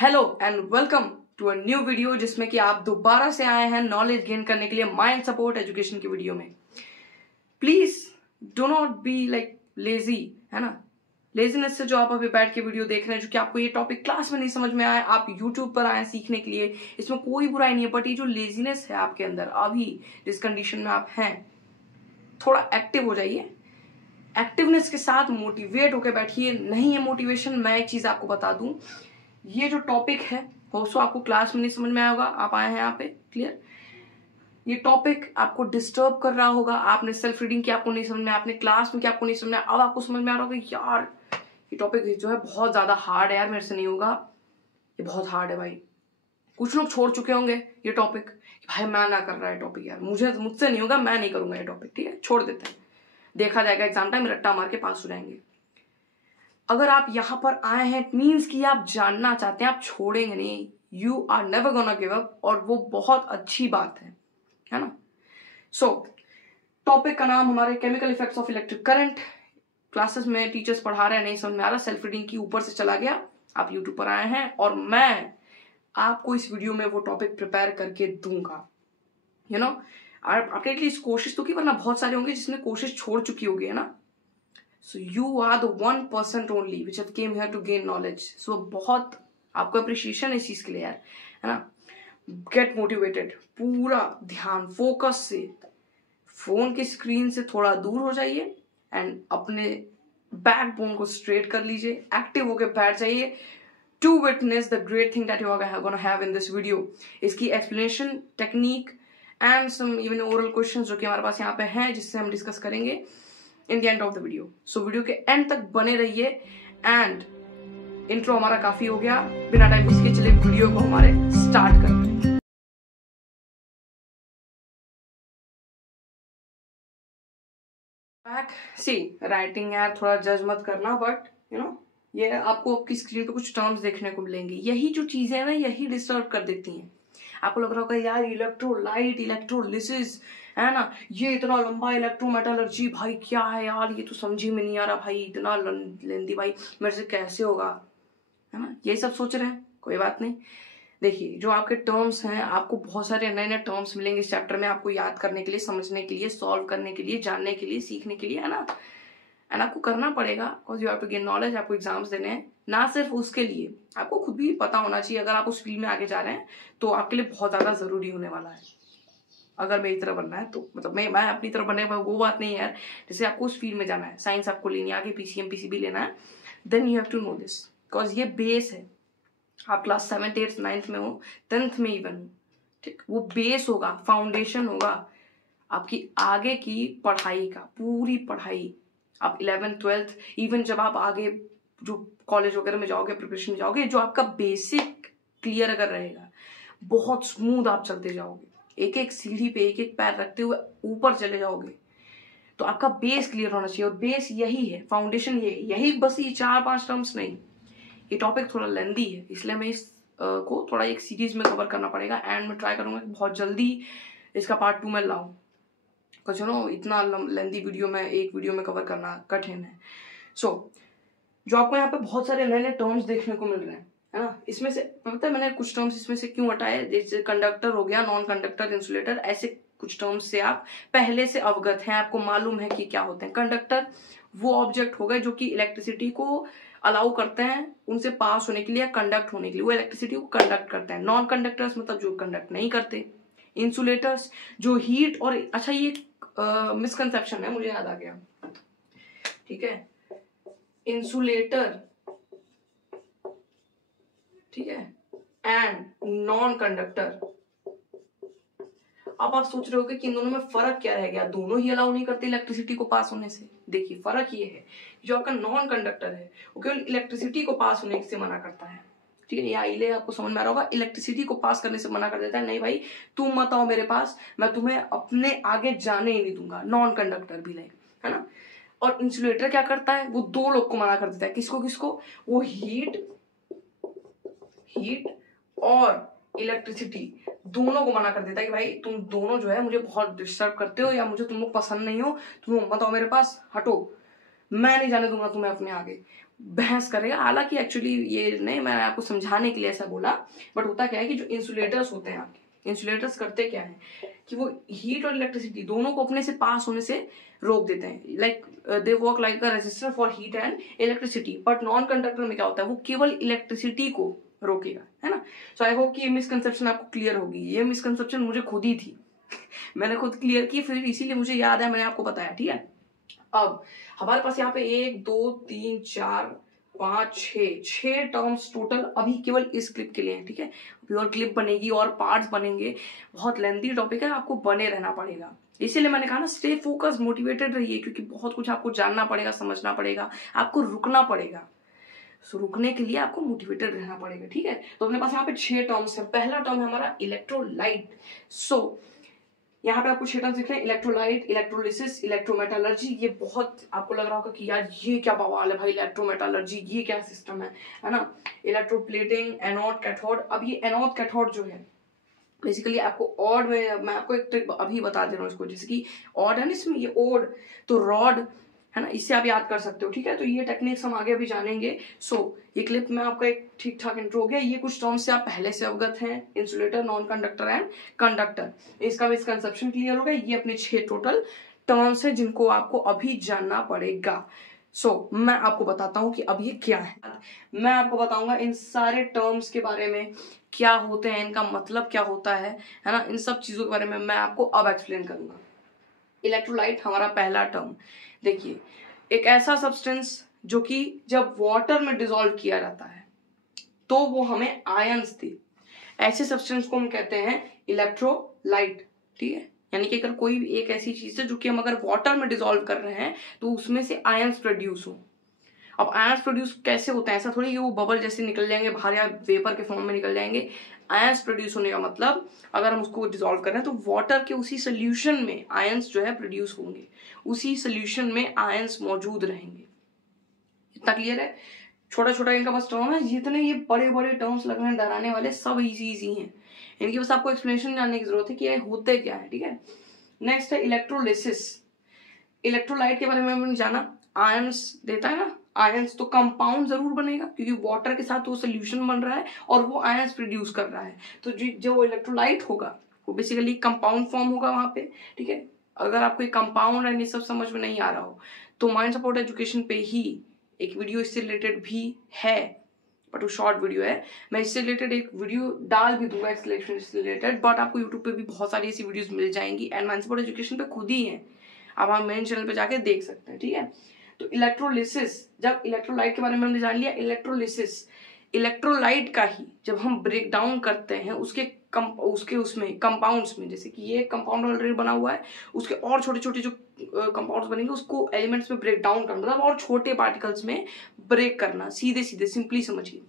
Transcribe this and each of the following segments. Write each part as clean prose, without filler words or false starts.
Hello and welcome to a new video जिसमें कि आप दोबारा से आए हैं नॉलेज गेन करने के लिए माइंड सपोर्ट एजुकेशन की वीडियो में। Please do not be like lazy, है ना। लेजीनेस से जो आप अभी बैठ के वीडियो देख रहे हैं, जो कि आपको ये टॉपिक क्लास में नहीं समझ में आया, आप यूट्यूब पर आए सीखने के लिए, इसमें कोई बुराई नहीं है। बट ये जो लेजीनेस है आपके अंदर अभी जिस कंडीशन में आप हैं, थोड़ा एक्टिव हो जाइए। एक्टिवनेस के साथ मोटिवेट होकर बैठिए। नहीं है मोटिवेशन, मैं एक चीज आपको बता दूं, ये जो टॉपिक है हो सो आपको क्लास में नहीं समझ में आया होगा, आप आए हैं यहाँ पे, क्लियर। ये टॉपिक आपको डिस्टर्ब कर रहा होगा, आपने सेल्फ रीडिंग की आपको नहीं समझ में, आपने क्लास में क्या आपको नहीं समझ में, अब आपको समझ में आ रहा होगा यार ये टॉपिक जो है बहुत ज्यादा हार्ड है यार, मेरे से नहीं होगा, ये बहुत हार्ड है भाई। कुछ लोग छोड़ चुके होंगे ये टॉपिक, भाई मैं ना कर रहा है टॉपिक यार, मुझसे नहीं होगा, मैं नहीं करूंगा ये टॉपिक, ठीक है छोड़ देते हैं, देखा जाएगा एग्जाम टाइम रट्टा मार के पास हो जाएंगे। अगर आप यहां पर आए हैं इट मीन्स कि आप जानना चाहते हैं, आप छोड़ेंगे नहीं, you are never gonna give up, और वो बहुत अच्छी बात है ना। सो टॉपिक का नाम हमारे chemical effects of electric current. Classes में टीचर्स पढ़ा रहे हैं, नहीं समझ में आ रहा, सेल्फ रीडिंग की ऊपर से चला गया, आप यूट्यूब पर आए हैं और मैं आपको इस वीडियो में वो टॉपिक प्रिपेयर करके दूंगा, यू नो। आपने एटलीस्ट कोशिश तो की, वरना बहुत सारे होंगे जिसने कोशिश छोड़ चुकी होगी, है ना। So you are the 1% only which have came here to gain knowledge. So बहुत आपको अप्रिशिएशन इस चीज के लिए यार, है ना। गेट मोटिवेटेड, पूरा ध्यान फोकस से फोन की स्क्रीन से थोड़ा दूर हो जाइए एंड अपने बैकबोन को स्ट्रेट कर लीजिए, एक्टिव होकर बैठ जाइए to witness the great thing that you are gonna have in this video. इसकी explanation, technique and some even oral questions जो कि हमारे पास यहाँ पे हैं, जिससे हम डिस्कस करेंगे in the end of the video. So video के एंड तक बने रहिए। एंड इंट्रो हमारा काफी हो गया, बिना टाइम वेस्ट किए चलिए वीडियो को हमारे स्टार्ट करते हैं। बैक सी राइटिंग यार थोड़ा जज मत करना, बट यू नो ये आपको आपकी स्क्रीन पे कुछ टर्म्स देखने को मिलेंगे, यही जो चीजें हैं ना यही डिस्टर्ब कर देती हैं। आपको लग रहा होगा यार इलेक्ट्रोलाइट, इलेक्ट्रोलिसिस, है ना, ये इतना लंबा इलेक्ट्रोमेटलर्जी, भाई क्या है यार, ये तो समझ ही में नहीं आ रहा भाई, इतना लेंदी भाई, मेरे से कैसे होगा, है ना, यही सब सोच रहे हैं। कोई बात नहीं, देखिए जो आपके टर्म्स हैं, आपको बहुत सारे नए नए टर्म्स मिलेंगे इस चैप्टर में, आपको याद करने के लिए, समझने के लिए, सॉल्व करने के लिए, जानने के लिए, सीखने के लिए, है ना। एंड आपको करना पड़ेगा because you have to gain knowledge, आपको एग्जाम्स देने हैं। ना सिर्फ उसके लिए, आपको खुद भी पता होना चाहिए, अगर आप उस फील्ड में आगे जा रहे हैं तो आपके लिए बहुत ज्यादा जरूरी होने वाला है। अगर मेरी तरह बनना है तो, मतलब मैं अपनी तरफ बनने का वो बात नहीं है यार, जैसे आपको उस फील्ड में जाना है, साइंस आपको लेनी है, आगे पीसीएम पीसीबी लेना है, then you have to know this because ये बेस है। आप क्लास 7th 8th 9th में हो, 10th में इवन हो, ठीक, वो बेस होगा, फाउंडेशन होगा आपकी आगे की पढ़ाई का, पूरी पढ़ाई। आप 11th 12th इवन जब आप आगे जो कॉलेज वगैरह में जाओगे, प्रिपरेशन में जाओगे, जो आपका बेसिक क्लियर अगर रहेगा, बहुत स्मूथ आप चलते जाओगे, एक एक सीढ़ी पे एक एक पैर रखते हुए ऊपर चले जाओगे। तो आपका बेस क्लियर होना चाहिए, और बेस यही है, फाउंडेशन यही बस, ये 4-5 टर्म्स नहीं। ये टॉपिक थोड़ा लेंदी है, इसलिए मैं इस को थोड़ा एक सीरीज में कवर करना पड़ेगा, एंड मैं ट्राई करूंगा कि बहुत जल्दी इसका पार्ट 2 में लाऊं, कुछ नो इतना लेंदी वीडियो में एक वीडियो में कवर करना कठिन है। सो जो आपको यहाँ पे बहुत सारे नए नए टर्म्स देखने को मिल रहे हैं, है ना, इसमें से पता है मैंने कुछ टर्म्स इसमें से क्यों हटाए, जैसे कंडक्टर हो गया, नॉन कंडक्टर, इंसुलेटर, ऐसे कुछ टर्म्स से आप पहले से अवगत हैं, आपको मालूम है कि क्या होते हैं। कंडक्टर वो ऑब्जेक्ट हो गए जो कि इलेक्ट्रिसिटी को अलाउ करते हैं उनसे पास होने के लिए, कंडक्ट होने के लिए, वो इलेक्ट्रिसिटी को कंडक्ट करते हैं। नॉन कंडक्टर्स मतलब जो कंडक्ट नहीं करते। इंसुलेटर्स जो हीट और, अच्छा ये मिसकंसेप्शन है, मुझे याद आ गया, ठीक है, इंसुलेटर, ठीक है, एंड नॉन कंडक्टर। अब आप सोच रहे हो कि इन दोनों में फर्क क्या रह गया, दोनों ही अलाउ नहीं करते इलेक्ट्रिसिटी को पास होने से। देखिए फर्क ये है, जो आपका नॉन कंडक्टर है वो केवल इलेक्ट्रिसिटी को पास होने से मना करता है, ठीक है, या इले आपको समझ में आ रहा होगा, इलेक्ट्रिसिटी को पास करने से मना कर देता है, नहीं भाई तुम मत आओ मेरे पास, मैं तुम्हें अपने आगे जाने ही नहीं दूंगा, नॉन कंडक्टर भी लाइक, है ना। और इंसुलेटर क्या करता है, वो दो लोग को मना कर देता है, किसको किसको, वो हीट और इलेक्ट्रिसिटी दोनों को मना कर देता है कि भाई तुम दोनों जो है मुझे बहुत डिस्टर्ब करते हो, या मुझे तुम लोग पसंद नहीं हो, तुम मत आओ मेरे पास, हटो, मैं नहीं जाने दूंगा तुम्हें अपने आगे। बहस करेगा। हालांकि एक्चुअली ये नहीं, मैंने आपको समझाने के लिए ऐसा बोला, बट होता क्या है कि जो इंसुलेटर्स होते हैं आपके, इंसुलेटर्स करते क्या है कि वो हीट और इलेक्ट्रिसिटी दोनों को अपने से पास होने से रोक देते हैं। Like they work like a resistor for heat and electricity. But non conductor में क्या होता है, वो केवल इलेक्ट्रिसिटी को रोकेगा, है ना। सो आई होप कि ये मिसकंसेप्शन आपको क्लियर होगी। ये मिसकंसेप्शन मुझे खुद ही थी मैंने खुद क्लियर की, फिर इसीलिए मुझे याद है, मैंने आपको बताया, ठीक है। अब हमारे पास यहाँ पे 1 2 3 4 5 6 टर्म्स टोटल अभी केवल इस क्लिप के लिए है, ठीक है। अभी और क्लिप बनेगी और पार्ट्स बनेंगे, बहुत लेंथी टॉपिक है, आपको बने रहना पड़ेगा। इसीलिए मैंने कहा ना, स्टे फोकस, मोटिवेटेड रहिए, क्योंकि बहुत कुछ आपको जानना पड़ेगा, समझना पड़ेगा, आपको रुकना पड़ेगा। सो रुकने के लिए आपको मोटिवेटेड रहना पड़ेगा, ठीक है। तो अपने पास यहाँ पे 6 टर्म्स है। पहला टर्म है हमारा इलेक्ट्रोलाइट। सो यहाँ पे आपको 6 टर्म्स दिख रहे हैं, इलेक्ट्रोलाइट, इलेक्ट्रोलिसिस, इलेक्ट्रोमेटालर्जी। ये बहुत आपको लग रहा होगा कि यार ये क्या बवाल है भाई, इलेक्ट्रोमेटालर्जी ये क्या सिस्टम है ना। Electroplating, anode, cathode. अब ये एनोड कैथोड जो है बेसिकली आपको ऑड में, मैं आपको एक ट्रिक अभी बता दे रहा हूँ इसको, जैसे कि ऑड है ना इसमें, ये ओड तो रॉड है ना, इससे आप याद कर सकते हो, ठीक है। तो ये टेक्निक्स हम आगे अभी जानेंगे। सो ये क्लिप में आपका एक ठीक ठाक इंट्रो हो गया। ये कुछ टर्म्स से आप पहले से अवगत हैं, insulator, non conductor and conductor. इसका मिसकंसेप्शन क्लियर हो गया। ये अपने 6 टोटल टर्म्स है जिनको आपको अभी जानना पड़ेगा। मैं आपको बताता हूं कि अब ये क्या है। मैं आपको बताऊंगा इन सारे टर्म्स के बारे में, क्या होते हैं, इनका मतलब क्या होता है ना, इन सब चीजों के बारे में मैं आपको अब एक्सप्लेन करूंगा। इलेक्ट्रोलाइट हमारा पहला टर्म। देखिए, एक ऐसा सब्सटेंस जो कि जब वाटर में डिसॉल्व किया जाता है तो वो हमें आयंस दे, ऐसे सब्सटेंस को हम कहते हैं इलेक्ट्रोलाइट, ठीक है। यानी कि अगर कोई एक ऐसी चीज है जो कि हम अगर वाटर में डिसॉल्व कर रहे हैं तो उसमें से आयंस प्रोड्यूस हो। अब आयंस प्रोड्यूस कैसे होता है, ऐसा थोड़ी कि वो बबल जैसे निकल जाएंगे बाहर या वेपर के फॉर्म में निकल जाएंगे। आयंस प्रोड्यूस होने का मतलब, अगर हम उसको डिसॉल्व कर रहे हैं तो वाटर के उसी सोल्यूशन में आयंस जो है प्रोड्यूस होंगे, उसी सोल्यूशन में आयंस मौजूद रहेंगे। इतना क्लियर है। छोटा छोटा इनका बस टर्म है, जितने ये बड़े बड़े टर्म्स लग रहे हैं डराने वाले, सब इजी हैं। इनकी बस आपको एक्सप्लेनेशन जानने की जरूरत है कि ये होते क्या है, ठीक है। नेक्स्ट है इलेक्ट्रोलिसिस। इलेक्ट्रोलाइट के बारे में हमने जाना, आयंस देता है ना, आयंस तो कंपाउंड जरूर बनेगा क्योंकि वाटर के साथ वो सोल्यूशन बन रहा है और वो आयंस प्रोड्यूस कर रहा है। तो जो इलेक्ट्रोलाइट होगा वो बेसिकली कंपाउंड फॉर्म होगा वहां पे, ठीक है। अगर आपको कंपाउंड एंड ये सब समझ में नहीं आ रहा हो तो माइंड सपोर्ट एजुकेशन पे ही एक वीडियो इससे रिलेटेड भी है, बट वो शॉर्ट वीडियो है। मैं इससे रिलेटेड एक वीडियो डाल भी दूंगा एक्सलेशन से रिलेटेड, बट आपको यूट्यूब पे भी बहुत सारी ऐसी वीडियोस मिल जाएंगी एंड माइंड सपोर्ट एजुकेशन पे खुद ही है, आप हमारे मेन चैनल पे जाके देख सकते हैं, ठीक है। तो इलेक्ट्रोलिसिस, जब इलेक्ट्रोलाइट के बारे में हमने जान लिया, इलेक्ट्रोलिसिस इलेक्ट्रोलाइट का ही जब हम ब्रेक डाउन करते हैं उसके उसमें कंपाउंड्स में, जैसे कि ये कंपाउंड ऑलरेडी बना हुआ है, उसके और छोटे छोटे जो कंपाउंड्स बनेंगे उसको एलिमेंट्स में ब्रेक डाउन करना, मतलब और छोटे पार्टिकल्स में ब्रेक करना। सीधे सीधे सिंपली समझिए।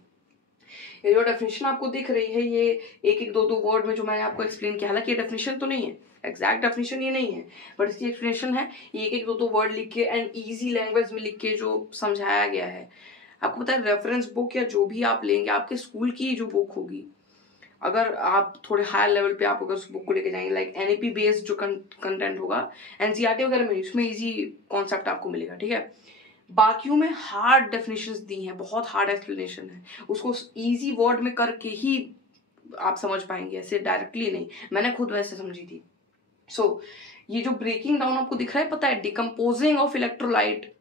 ये जो डेफिनेशन आपको दिख रही है, ये एक एक दो दो वर्ड में जो मैंने आपको एक्सप्लेन किया, हालांकि ये डेफिनेशन तो नहीं है, एग्जैक्ट डेफिनेशन ये नहीं है, बट इसकी एक्सप्लेनेशन है। ये एक एक दो दो वर्ड लिख के एंड इजी लैंग्वेज में लिख के जो समझाया गया है। आपको पता है, रेफरेंस बुक या जो भी आप लेंगे, आपके स्कूल की जो बुक होगी, अगर आप थोड़े हायर लेवल पे आप अगर उस बुक को लेके जाएंगे, लाइक एनईपी बेस्ड जो कंटेंट होगा, एनसीईआरटी वगैरह में, उसमें इजी कॉन्सेप्ट आपको मिलेगा, ठीक है। बाकियों में हार्ड डेफिनेशंस दी हैं, बहुत हार्ड एक्सप्लेनेशन है, उसको इजी वर्ड में करके ही आप समझ पाएंगे, ऐसे डायरेक्टली नहीं। मैंने खुद वैसे समझी थी। ये जो ब्रेकिंग डाउन आपको दिख रहा है, पता है, decomposing of electrolyte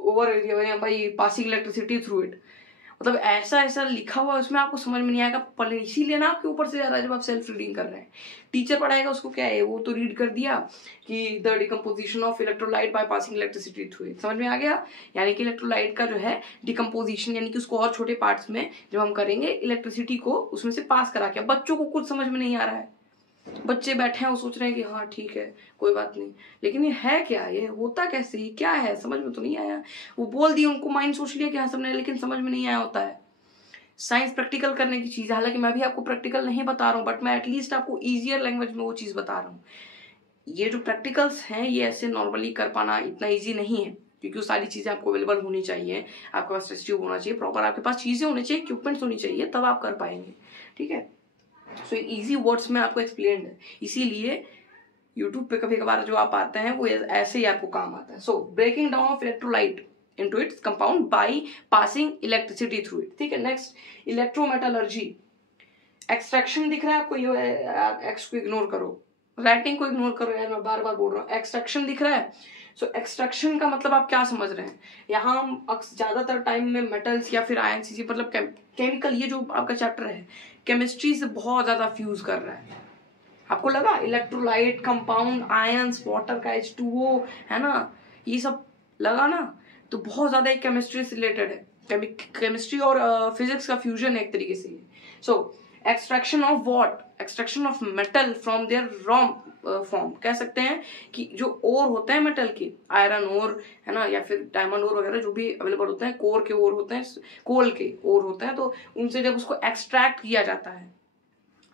over area by passing electricity through it, मतलब ऐसा ऐसा लिखा हुआ है उसमें, आपको समझ में नहीं आएगा, पर इसीलिए ना आपके ऊपर से जा रहा है जब आप सेल्फ रीडिंग कर रहे हैं। टीचर पढ़ाएगा उसको क्या है, वो तो रीड कर दिया कि the decomposition of electrolyte by passing electricity through it, समझ में आ गया। यानी कि इलेक्ट्रोलाइट का जो है डिकम्पोजिशन, यानी कि उसको और छोटे पार्ट्स में जब हम करेंगे, इलेक्ट्रिसिटी को उसमें से पास करा के। बच्चों को कुछ समझ में नहीं आ रहा है, बच्चे बैठे हैं वो सोच रहे हैं कि हाँ ठीक है कोई बात नहीं, लेकिन ये है क्या, ये होता कैसे, ये क्या है, समझ में तो नहीं आया। वो बोल दिए, उनको माइंड सोच लिया कि हाँ समझ, लेकिन समझ में नहीं आया होता है। साइंस प्रैक्टिकल करने की चीज है, हालांकि मैं भी आपको प्रैक्टिकल नहीं बता रहा हूँ, बट मैं एटलीस्ट आपको इजियर लैंग्वेज में वो चीज बता रहा हूँ। ये जो प्रैक्टिकल्स हैं ये ऐसे नॉर्मली कर पाना इतना ईजी नहीं है, क्योंकि वो सारी चीजें आपको अवेलेबल होनी चाहिए, आपके पास टेस्ट ट्यूब होना चाहिए, प्रॉपर आपके पास चीजें होनी चाहिए, इक्विपमेंट्स होनी चाहिए, तब आप कर पाएंगे, ठीक है। सो इजी वर्ड्स में आपको एक्सप्लेन है, इसीलिए यूट्यूब पे कभी कभार जो आप आते हैं वो ऐसे ही आपको काम आता है। So breaking down of electrolyte, into its compound by passing electricity through it. ठीक है. Next, electrometallurgy. एक्सट्रैक्शन दिख रहा है आपको, ये एक्स को इग्नोर करो, राइटिंग को इग्नोर करो यार, मैं बार बार बोल रहा हूँ. एक्सट्रैक्शन दिख रहा है. सो एक्सट्रैक्शन का मतलब आप क्या समझ रहे हैं. यहाँ हम ज्यादातर टाइम में मेटल्स या फिर आयन सी मतलब केमिकल, ये जो आपका चैप्टर है केमिस्ट्री से बहुत ज्यादा फ्यूज कर रहा है. आपको लगा इलेक्ट्रोलाइट, कंपाउंड, आयंस, वाटर का H2O है ना, ये सब लगा ना, तो बहुत ज्यादा एक केमिस्ट्री से रिलेटेड है. केमिस्ट्री और फिजिक्स का फ्यूजन है एक तरीके से. So extraction of what, extraction of metal from their raw form. कह सकते हैं कि जो ओर होते हैं मेटल के, आयरन ओर है ना, या फिर डायमंड ओर वगैरह जो भी अवेलेबल होते हैं, कोर के ओर होते हैं, कोल के ओर होते हैं, तो उनसे जब उसको एक्सट्रैक्ट किया जाता है,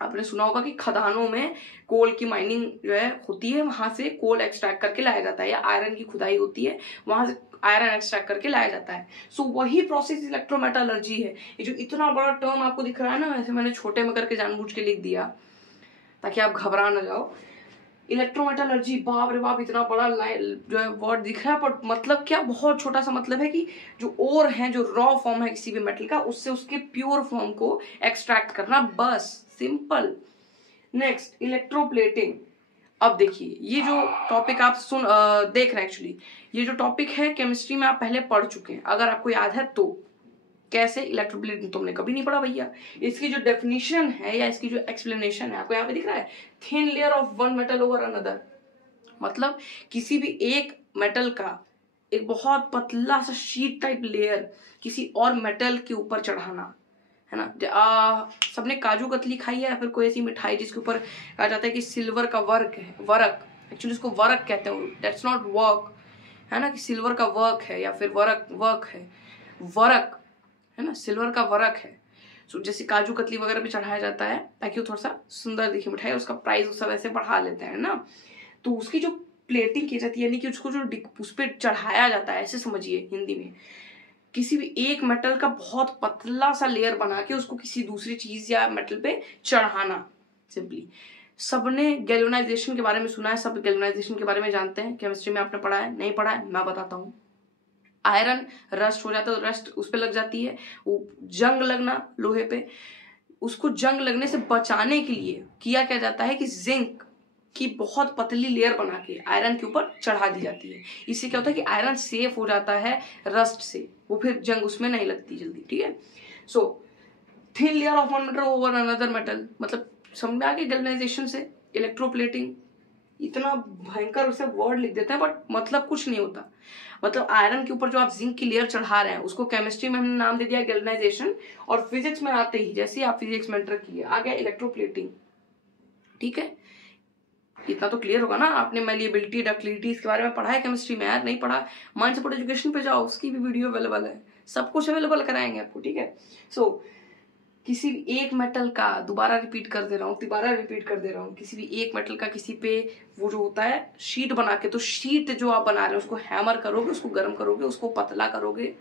आपने सुना होगा कि खदानों में कोल की माइनिंग जो है होती है, वहां से कोल एक्सट्रैक्ट करके लाया जाता है, या आयरन की खुदाई होती है, वहां से आयरन एक्सट्रैक्ट करके लाया जाता है. सो वही प्रोसेस इलेक्ट्रोमेटलर्जी है. ये जो इतना बड़ा टर्म आपको दिख रहा है ना, वैसे मैंने छोटे में करके जानबूझ के लिख दिया ताकि आप घबरा ना जाओ. इलेक्ट्रोमेटलर्जी, बाप रे बाप, इतना बड़ा जो है वर्ड दिख रहा है, पर मतलब क्या, बहुत छोटा सा मतलब है कि जो ओर है, जो रॉ फॉर्म है किसी भी मेटल का, उससे उसके प्योर फॉर्म को एक्सट्रैक्ट करना, बस, सिंपल. Next, electroplating. अब देखिए, ये जो टॉपिक आप देख रहे हैं, एक्चुअली ये जो टॉपिक है केमिस्ट्री में आप पहले पढ़ चुके हैं, अगर आपको याद है तो. कैसे इलेक्ट्रोप्लेटिंग तुमने कभी नहीं पढ़ा भैया. इसकी जो डेफिनेशन है या इसकी जो एक्सप्लेनेशन है आपको यहाँ पे दिख रहा है, thin layer of one metal over another. मतलब किसी भी एक मेटल का एक बहुत पतला सा शीट टाइप लेयर किसी और मेटल के ऊपर चढ़ाना, है ना. सबने काजू कतली खाई है, या फिर कोई ऐसी मिठाई जिसके ऊपर कहा जाता है कि सिल्वर का वर्क है, वर्क, एक्चुअली उसको वर्क कहते हैं, दैट्स नॉट वर्क, है ना, कि सिल्वर का वर्क है या फिर वर्क है, वर्क है ना, सिल्वर का वर्क है. सो जैसे काजू कतली वगैरह भी चढ़ाया जाता है ताकि वो थोड़ा सा सुंदर दिखे मिठाई, उसका प्राइस सब ऐसे बढ़ा लेते हैं ना. तो उसकी जो प्लेटिंग की जाती है, यानी कि उसको जो उस पर चढ़ाया जाता है, ऐसे समझिए हिंदी में, किसी भी एक मेटल का बहुत पतला सा लेयर बना के उसको किसी दूसरी चीज या मेटल पे चढ़ाना. सिंपली सबने गैल्वेनाइजेशन के बारे में सुना है, सब गैल्वेनाइजेशन के बारे में जानते हैं. केमिस्ट्री में आपने पढ़ा है, नहीं पढ़ा है, मैं बताता हूँ. आयरन रस्ट हो जाता है तो रस्ट उस पर लग जाती है, वो जंग लगना लोहे पे, उसको जंग लगने से बचाने के लिए किया क्या जाता है कि जिंक की बहुत पतली लेयर बना के आयरन के ऊपर चढ़ा दी जाती है. इससे क्या होता है कि आयरन सेफ हो जाता है रस्ट से, वो फिर जंग उसमें नहीं लगती जल्दी. ठीक है. So thin layer of one metal over another metal, मतलब समझ में आ गया गैल्वेनाइजेशन से. इलेक्ट्रोप्लेटिंग, इतना भयंकर उसे वर्ड लिख देते हैं बट मतलब कुछ नहीं होता. मतलब आयरन के ऊपर जो आप जिंक की लेयर चढ़ा रहे हैं उसको केमिस्ट्री में हमने नाम दे दिया गैल्वेनाइजेशन, और फिजिक्स में आते ही जैसे आप फिजिक्स में एंटर किए आ गया इलेक्ट्रोप्लेटिंग. ठीक है, इतना तो क्लियर होगा ना. आपने मैलिएबिलिटी, डक्टिलिटी इसके बारे में पढ़ा है केमिस्ट्री में, यार नहीं पढ़ा, माइंड सपोर्ट एजुकेशन पे जाओ, उसकी भी वीडियो अवेलेबल है, सब कुछ अवेलेबल कराएंगे आपको. ठीक है. सो किसी भी एक मेटल का, दोबारा रिपीट कर दे रहा हूँ, किसी भी एक मेटल का किसी पे वो जो होता है शीट बना के, तो शीट जो आप बना रहे हो उसको हैमर करोगे, उसको गर्म करोगे, उसको पतला करोगे.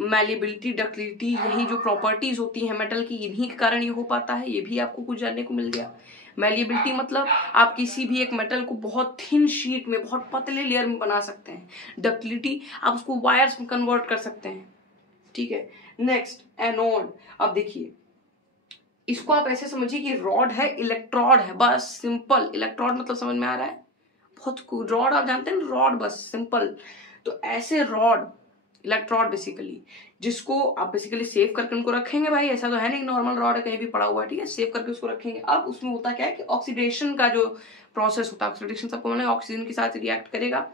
मैलिएबिलिटी, डक्टिलिटी, यही जो प्रॉपर्टीज होती है मेटल की, इन्हीं के कारण ये हो पाता है. ये भी आपको कुछ जानने को मिल गया. मैलिएबिलिटी मतलब आप किसी भी एक मेटल को बहुत थिन शीट में, बहुत पतले लेयर में बना सकते हैं. डक्टिलिटी, आप उसको वायर्स में कन्वर्ट कर सकते हैं. ठीक है. Next, anode. अब देखिए, इसको आप ऐसे समझिए कि रॉड है, इलेक्ट्रोड है, बस सिंपल. इलेक्ट्रोड मतलब समझ में आ रहा है, बहुत रॉड आप जानते हैं, रॉड, बस सिंपल. तो ऐसे रॉड, इलेक्ट्रोड बेसिकली, जिसको आप बेसिकली सेव करके उनको रखेंगे. भाई ऐसा तो है नहीं नॉर्मल रॉड है कहीं भी पड़ा हुआ है. ठीक है, सेव करके उसको रखेंगे. अब उसमें होता क्या है कि ऑक्सीडेशन का जो प्रोसेस होता है, ऑक्सीडेशन सबको मैंने ऑक्सीजन के साथ रिएक्ट करेगा,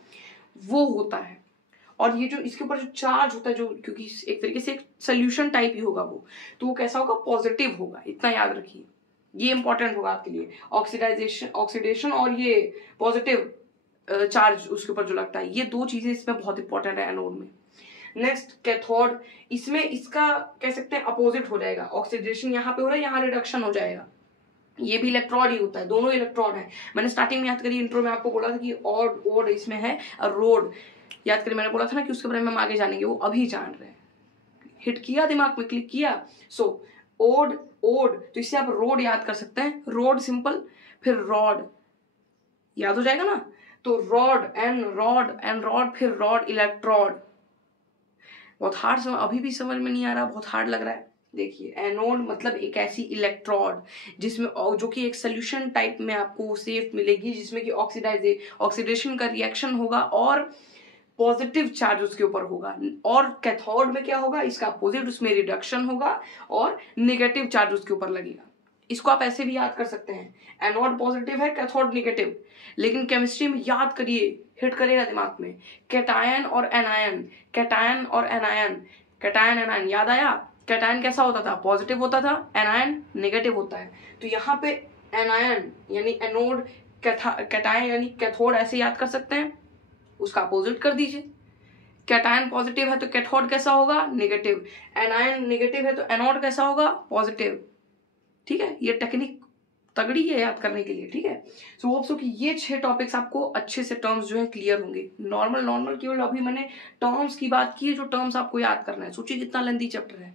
वो होता है. और ये जो इसके ऊपर जो चार्ज होता है, जो क्योंकि एक तरीके से एक सोल्यूशन टाइप ही होगा वो, तो वो कैसा होगा, पॉजिटिव होगा. इतना याद रखिए, ये इंपॉर्टेंट होगा आपके लिए. ऑक्सीडेशन और ये पॉजिटिव चार्ज उसके ऊपर जो लगता है, ये दो चीजें इसमें बहुत इंपॉर्टेंट है एनोड में. Next, cathode. इसमें इसका कह सकते हैं अपोजिट हो जाएगा. ऑक्सीडेशन यहाँ पे हो रहा है, यहाँ रिडक्शन हो जाएगा. ये भी इलेक्ट्रॉड ही होता है, दोनों इलेक्ट्रॉड है. मैंने स्टार्टिंग में याद करी, इंट्रो में आपको बोला था कि ओड इसमें है, और रोड याद करिए, मैंने बोला था ना कि उसके बारे में हम आगे जानेंगे, वो अभी जान रहे हैं. हिट किया, दिमाग में क्लिक किया. सो ओड, तो इससे आप रोड याद कर सकते हैं. रोड सिंपल, फिर रॉड याद हो जाएगा ना. तो रॉड एंड रॉड, फिर रॉड, इलेक्ट्रोड. बहुत हार्ड अभी भी समझ में नहीं आ रहा, बहुत हार्ड लग रहा है। देखिए एनोड मतलब एक ऐसी इलेक्ट्रोड जिसमें जो कि एक सोल्यूशन टाइप में आपको सेफ मिलेगी, जिसमें कि ऑक्सीडेशन का रिएक्शन होगा और पॉजिटिव चार्ज उसके ऊपर होगा। और कैथोड में क्या होगा, इसका अपोजिट, उसमें रिडक्शन होगा और नेगेटिव चार्ज उसके ऊपर लगेगा। इसको आप ऐसे भी याद कर सकते हैं, एनोड पॉजिटिव है, कैथोड नेगेटिव। लेकिन केमिस्ट्री में याद करिए, हिट करेगा दिमाग में, कैटायन और एनायन, कैटायन और एनायन, कैटायन एनायन, याद आया? कैटायन कैसा होता था, पॉजिटिव होता था, एनायन नेगेटिव होता है। तो यहाँ पे एनायन यानी एनोड, कैटायन यानी कैथोड ऐसे याद कर सकते हैं, उसका अपोजिट कर दीजिए। कैटायन पॉजिटिव है तो कैथोड कैसा होगा, नेगेटिव। एनायन नेगेटिव है तो एनोड कैसा होगा, पॉजिटिव। ठीक है, ये टेक्निक तगड़ी है याद करने के लिए। ठीक है, सो होप सो कि ये 6 टॉपिक्स आपको अच्छे से टर्म्स जो है क्लियर होंगे। नॉर्मल केवल अभी मैंने टर्म्स की बात की है, जो टर्म्स आपको याद करना है। सोचिए कितना लेंथी चैप्टर है,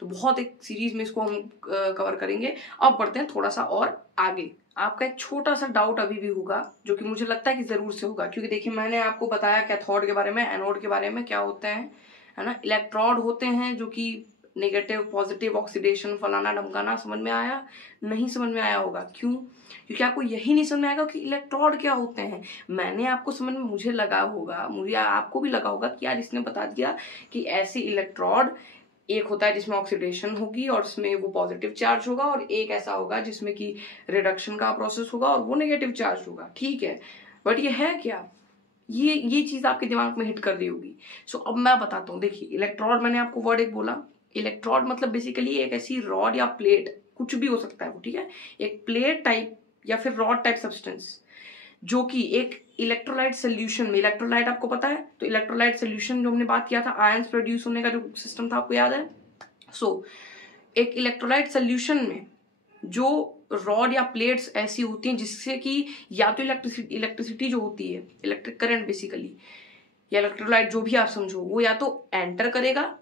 तो बहुत एक सीरीज में इसको हम कवर करेंगे। अब बढ़ते हैं थोड़ा सा और आगे। आपका एक छोटा सा डाउट अभी भी होगा, जो कि मुझे लगता है कि जरूर से होगा, क्योंकि देखिए मैंने आपको बताया कैथोड के बारे में, एनोड के बारे में, क्या होते हैं, है ना। इलेक्ट्रोड होते हैं जो कि नेगेटिव पॉजिटिव ऑक्सीडेशन फलाना ढमकाना। समझ में आया? नहीं समझ में आया होगा, क्यों? क्योंकि आपको यही नहीं समझ में आएगा कि इलेक्ट्रोड क्या होते हैं। मैंने आपको समझ में, मुझे लगा होगा, मुझे आपको भी लगा होगा कि यार इसने बता दिया कि ऐसे इलेक्ट्रोड एक होता है जिसमें ऑक्सीडेशन होगी और उसमें वो पॉजिटिव चार्ज होगा, और एक ऐसा होगा जिसमें कि रिडक्शन का प्रोसेस होगा और वो नेगेटिव चार्ज होगा। ठीक है, बट ये है क्या, ये चीज आपके दिमाग में हिट कर रही होगी। सो अब मैं बताता हूँ। देखिए इलेक्ट्रोड, मैंने आपको वर्ड एक बोला, इलेक्ट्रोड मतलब बेसिकली एक ऐसी रॉड या प्लेट, कुछ भी हो सकता है वो, ठीक है, एक प्लेट टाइप या फिर रॉड टाइप सब्सटेंस, जो कि एक इलेक्ट्रोलाइट सोल्यूशन में, इलेक्ट्रोलाइट आपको पता है, तो इलेक्ट्रोलाइट सोल्यूशन जो हमने बात किया था, आयंस प्रोड्यूस होने का जो सिस्टम था, आपको याद है। सो एक इलेक्ट्रोलाइट सोल्यूशन में जो रॉड या प्लेट्स ऐसी होती हैं जिससे कि या तो इलेक्ट्रिसिटी जो होती है, इलेक्ट्रिक करंट बेसिकली, या इलेक्ट्रोलाइट जो भी आप समझो, वो या तो एंटर करेगा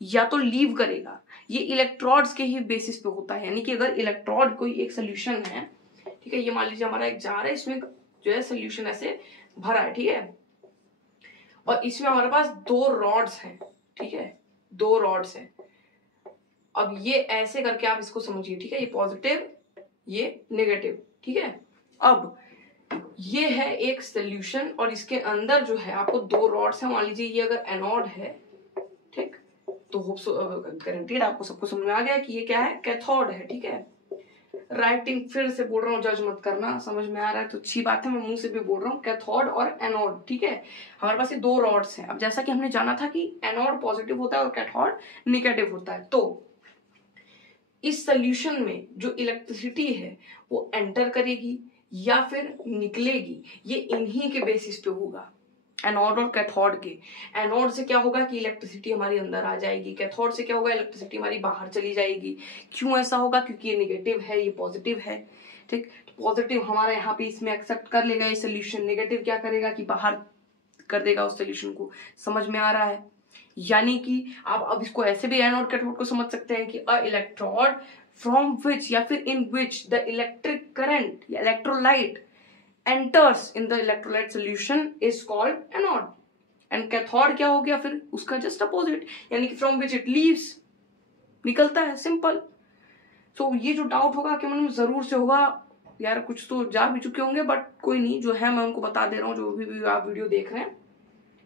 या तो लीव करेगा। ये इलेक्ट्रोड्स के ही बेसिस पे होता है। यानी कि अगर इलेक्ट्रोड कोई एक सोल्यूशन है, ठीक है, ये मान लीजिए हमारा एक जार है, इसमें जो है सोल्यूशन ऐसे भरा है, ठीक है, और इसमें हमारे पास 2 रॉड्स हैं, ठीक है, 2 रॉड्स हैं। अब ये ऐसे करके आप इसको समझिए, ठीक है, ये पॉजिटिव, ये नेगेटिव, ठीक है। अब ये है एक सोल्यूशन और इसके अंदर जो है आपको 2 रॉड्स हैं। मान लीजिए ये अगर एनोड है, ठीक, तो होप सो गारंटीड आपको सबको समझ में आ गया कि ये क्या है, कैथोड है। ठीक है, राइटिंग फिर से बोल रहा हूँ, जज मत करना, समझ में आ रहा है तो अच्छी बात है, मैं मुंह से भी बोल रहा हूँ, कैथोड और एनोड। ठीक है, हमारे पास ये 2 रॉड्स हैं। अब जैसा कि हमने जाना था कि एनोड पॉजिटिव होता है और कैथोड नेगेटिव होता है, तो इस सोल्यूशन में जो इलेक्ट्रिसिटी है वो एंटर करेगी या फिर निकलेगी, ये इन्हीं के बेसिस पे होगा, एनोड और कैथोड के। एनोड से क्या होगा कि इलेक्ट्रिसिटी हमारी अंदर आ जाएगी, कैथोड से क्या होगा, इलेक्ट्रिसिटी हमारी बाहर चली जाएगी। क्यों ऐसा होगा? क्योंकि ये नेगेटिव है, ये पॉजिटिव है। ठीक, तो पॉजिटिव हमारा यहाँ पे इसमें एक्सेप्ट कर लेगा ये सोल्यूशन, नेगेटिव क्या करेगा कि बाहर कर देगा उस सोल्यूशन को। समझ में आ रहा है? यानी कि आप अब इसको ऐसे भी एनोड कैथोड को समझ सकते हैं कि अ इलेक्ट्रोड फ्रॉम विच या फिर इन विच द इलेक्ट्रिक करंट या electrolyte enters in the electrolyte solution is called anode, and cathode क्या हो गया फिर उसका just opposite, यानी कि from which it leaves, निकलता है, सिंपल। तो ये जो डाउट होगा कि मन में जरूर से होगा, यार कुछ तो जा भी चुके होंगे, बट कोई नहीं, जो है मैं उनको बता दे रहा हूँ, जो भी आप वीडियो देख रहे हैं,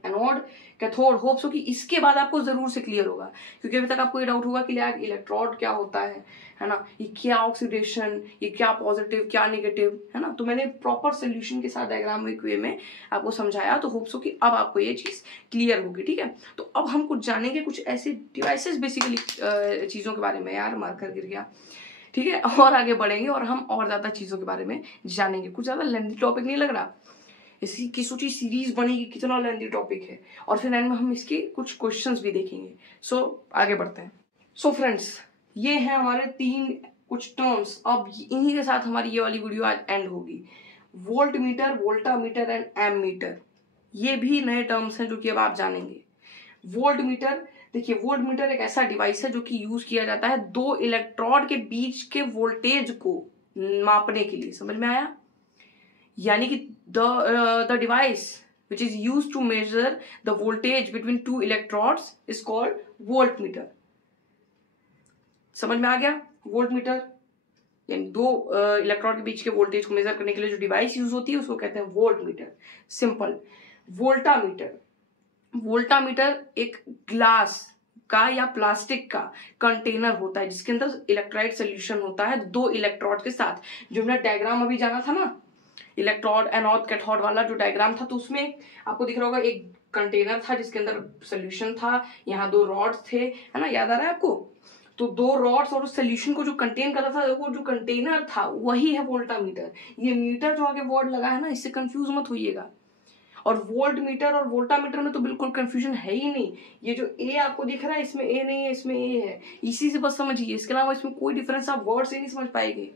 एनोड कैथोड, होप सो कि इसके बाद आपको जरूर से क्लियर होगा, क्योंकि अभी तक आपको ये डाउट होगा कि यार इलेक्ट्रोड क्या होता है ना, ये क्या ऑक्सीडेशन, ये क्या पॉजिटिव क्या नेगेटिव, है ना। तो मैंने प्रॉपर सोल्यूशन के साथ डायग्रामिक वे में आपको समझाया, तो होप सो कि अब आपको ये चीज क्लियर होगी। ठीक है, तो अब हम कुछ जानेंगे कुछ ऐसे डिवाइसेस बेसिकली चीजों के बारे में, यार मार्कर गिर गया, ठीक है, और आगे बढ़ेंगे और हम और ज्यादा चीजों के बारे में जानेंगे। कुछ ज्यादा लेंथी टॉपिक नहीं लग रहा? इसी की सोची सीरीज बनेगी, कितना लेंथी टॉपिक है, और फिर एंड में हम इसके कुछ क्वेश्चंस भी देखेंगे। सो आगे बढ़ते हैं। सो फ्रेंड्स, ये है हमारे 3 कुछ टर्म्स। अब इन्हीं के साथ हमारी ये वाली वीडियो आज एंड होगी। Voltmeter, voltameter and ammeter, ये भी नए टर्म्स हैं जो कि अब आप जानेंगे। वोल्ट मीटर, देखिए वोल्ट मीटर एक ऐसा डिवाइस है जो कि यूज किया जाता है 2 इलेक्ट्रोड के बीच के वोल्टेज को मापने के लिए। समझ में आया? यानी कि the device which is used to measure the voltage between two electrodes is called voltmeter. समझ में आ गया? वोल्टमीटर यानी दो इलेक्ट्रॉड के बीच के वोल्टेज को मेजर करने के लिए जो डिवाइस यूज होती है उसको कहते हैं वोल्टमीटर. सिंपल. वोल्टामीटर. वोल्टामीटर एक ग्लास का या प्लास्टिक का कंटेनर होता है जिसके अंदर इलेक्ट्रोलाइट सोल्यूशन होता है दो इलेक्ट्रोड के साथ. जो हमने डायग्राम अभी जाना था ना, इलेक्ट्रोड एनोड कैथोड वाला जो डायग्राम था, तो उसमें आपको दिख रहा होगा एक कंटेनर था जिसके अंदर सोल्यूशन था, यहाँ दो रॉड्स थे, है ना, याद आ रहा है आपको? तो दो रॉड्स और उस सोल्यूशन को जो कंटेन कर रहा था, वो जो कंटेनर था वही है वोल्टामीटर. ये मीटर जो आगे वर्ड लगा है ना, इससे कंफ्यूज मत होइएगा. और वोल्ट मीटर और वोल्टामीटर में तो बिल्कुल कंफ्यूजन है ही नहीं. ये जो ए आपको दिख रहा है इसमें ए नहीं है, इसमें ए है, इसी से बस समझिए. इसके अलावा इसमें कोई डिफरेंस आप वर्ड से नहीं समझ पाएंगे.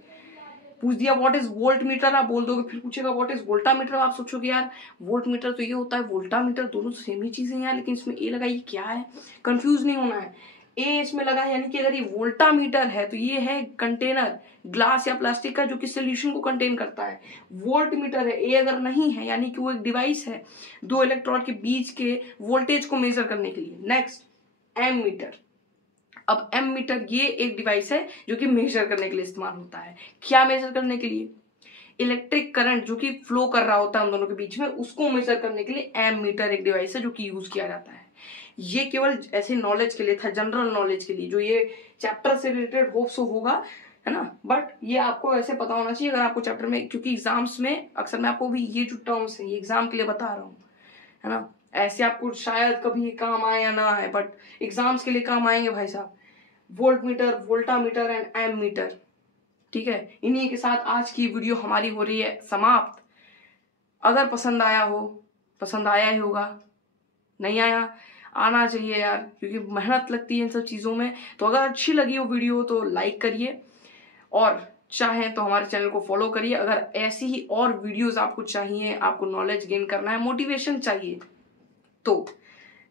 पूछ दिया व्हाट इज वोल्ट मीटर, आप बोल दोगे. फिर पूछेगा व्हाट इज वोल्टामीटर, आप सोचोगे यार वोल्ट मीटर तो ये होता है, वोल्टामीटर दोनों सेम ही चीजें हैं, लेकिन इसमें ए लगा, ये क्या है? कंफ्यूज नहीं होना है. ए इसमें लगा है यानी कि अगर ये वोल्टामीटर है तो ये है कंटेनर ग्लास या प्लास्टिक का जो कि सोल्यूशन को कंटेन करता है. वोल्टमीटर है, ए अगर नहीं है यानी कि वो एक डिवाइस है दो इलेक्ट्रोड के बीच के वोल्टेज को मेजर करने के लिए. Next ammeter. अब एम मीटर ये एक डिवाइस है जो कि मेजर करने के लिए इस्तेमाल होता है. क्या मेजर करने के लिए? इलेक्ट्रिक करंट जो कि फ्लो कर रहा होता है उन दोनों के बीच में, उसको मेजर करने के लिए एम मीटर एक डिवाइस है जो कि यूज किया जाता है. ये केवल ऐसे नॉलेज के लिए था, जनरल नॉलेज के लिए, जो ये चैप्टर से रिलेटेड होप सो होगा, है ना. बट ये आपको ऐसे पता होना चाहिए अगर आपको चैप्टर में, क्योंकि एग्जाम्स में अक्सर मैं आपको भी ये जो टर्म्स है ये एग्जाम के लिए बता रहा हूँ, है ना. ऐसे आपको शायद कभी काम आए या ना आए, बट एग्जाम्स के लिए काम आएंगे भाई साहब. Voltmeter, voltameter and ammeter. ठीक है, इन्हीं के साथ आज की वीडियो हमारी हो रही है समाप्त. अगर पसंद आया हो, पसंद आया ही होगा, नहीं आया आना चाहिए यार, क्योंकि मेहनत लगती है इन सब चीजों में. तो अगर अच्छी लगी वो वीडियो तो लाइक करिए, और चाहें तो हमारे चैनल को फॉलो करिए. अगर ऐसी ही और वीडियोस आपको चाहिए, आपको नॉलेज गेन करना है, मोटिवेशन चाहिए, तो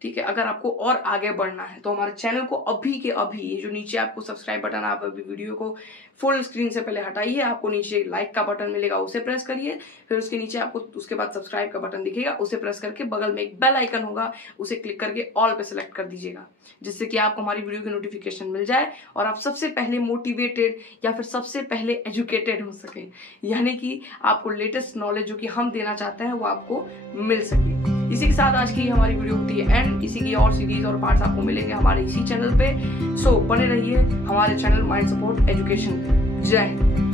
ठीक है, अगर आपको और आगे बढ़ना है तो हमारे चैनल को अभी के अभी, ये जो नीचे आपको सब्सक्राइब बटन, आप अभी वीडियो को फुल स्क्रीन से पहले हटाइए, आपको नीचे लाइक का बटन मिलेगा, उसे प्रेस करिए. फिर उसके नीचे आपको उसके बाद सब्सक्राइब का बटन दिखेगा, उसे प्रेस करके बगल में एक बेल आइकन होगा, उसे क्लिक करके ऑल पे सिलेक्ट कर दीजिएगा, जिससे कि आपको हमारी वीडियो की नोटिफिकेशन मिल जाए और आप सबसे पहले मोटिवेटेड या फिर सबसे पहले एजुकेटेड हो सके, यानी कि आपको लेटेस्ट नॉलेज जो कि हम देना चाहते हैं वो आपको मिल सके. इसी के साथ आज की हमारी वीडियो होती है एंड. इसी की और सीरीज और पार्ट्स आपको मिलेंगे हमारे इसी चैनल पे. सो बने रहिए हमारे चैनल माइंड सपोर्ट एजुकेशन पे. जय हिंद.